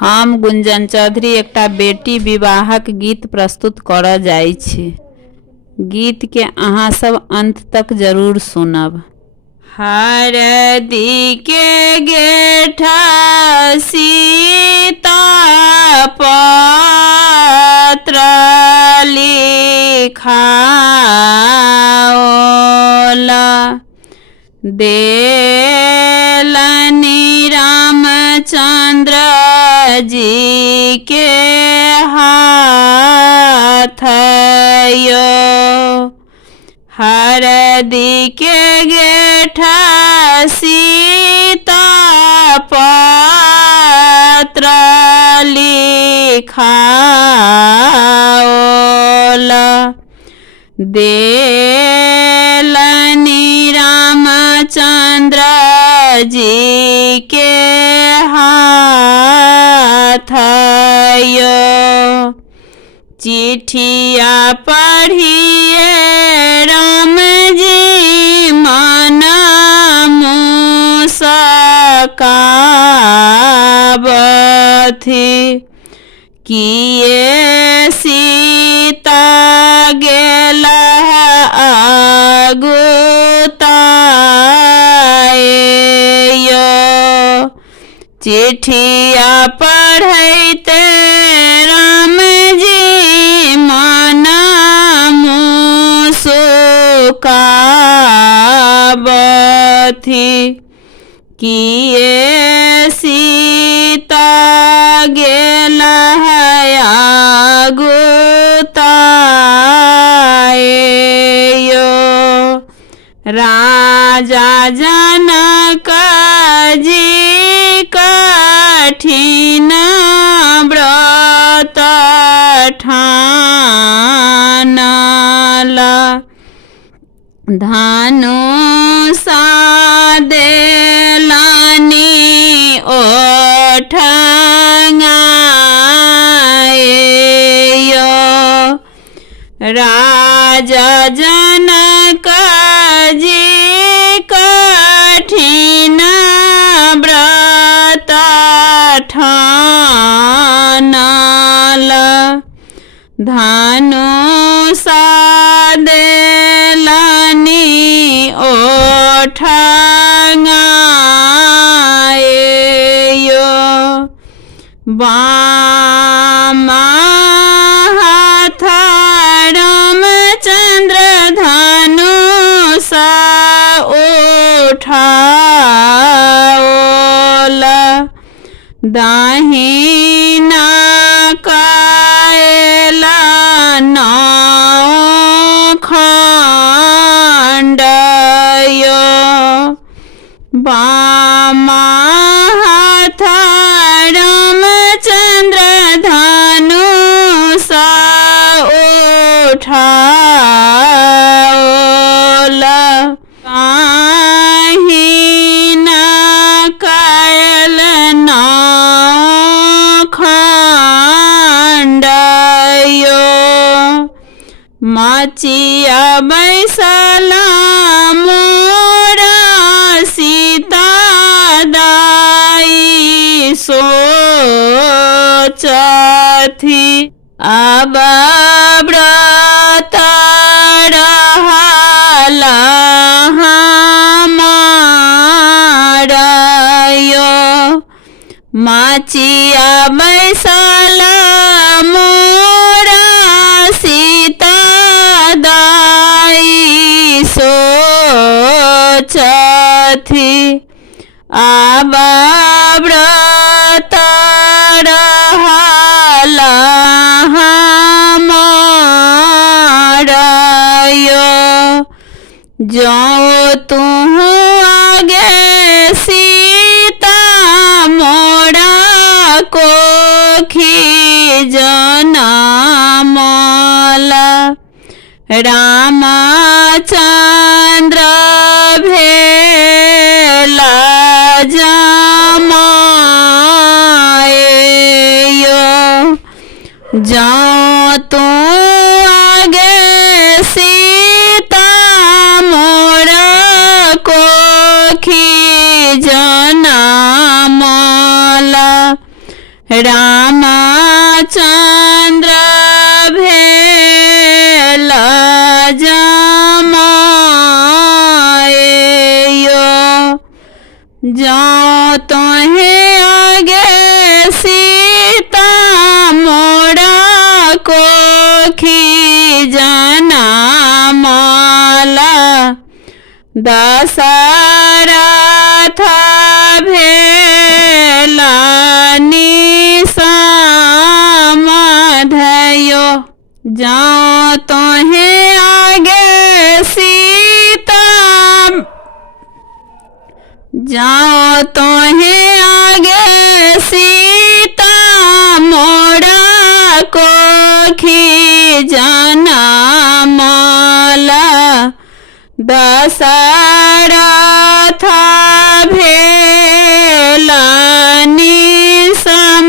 हम गुंजन चौधरी एकटा बेटी विवाहक गीत प्रस्तुत करऽ जाइ छी। गीत के अहाँ सब अंत तक जरूर सुनब। हरदी के गेठा सीता पत्र लिखाओला, देलनि रामचंद्र जी के हाथ यो। हरदी के गेठा सीता पत्र लिखाओला, देलनि रामचंद्र जी के हाथ यो। चिठिया पढ़िए राम जी मन मुस्कावथि, किए सीता गेल अगुताए। चिठिया पढ़ैते राम जी मन मुस्कावथि, किए सीता गेल अगुताए। राजा जनक जी कठिन व्रत ठानला, धनुषा देलनि ओठंगाए। राजा जनक जी कठिन व्रत ठानला, धनुषा देलनि ओठंगाए। बामा हाथ रामचंद्र धनुषा उठाओला, दाहिना कायला नाव खंडयो। बामा हाथ रामचंद्र धनुषा उठाओला, दाहिना कायल नाव खंडयो। मचिया बैसला मोरा सीता दाई सोचथि, अब व्रत रहला हमारा यो। मचिया बैसला मोरा सीता दाई सोचथि, अब व्रत रहला हमारा यो। जो तू आगे सीता मोरा कोखी जनमला, रामचंद्र भेला जमाए। जो तू आगे सीता मोरा कोखी जनमला, रामचंद्र भेल जमायो जो तोहे आगे सीता मोड़ा को खीजना माला दशरथ भेला निसमधयो जो तोहे आगे सीता जाओ तोहे आगे सीता मोड़ा को खीजना माला दशरथ भेला निसमधियो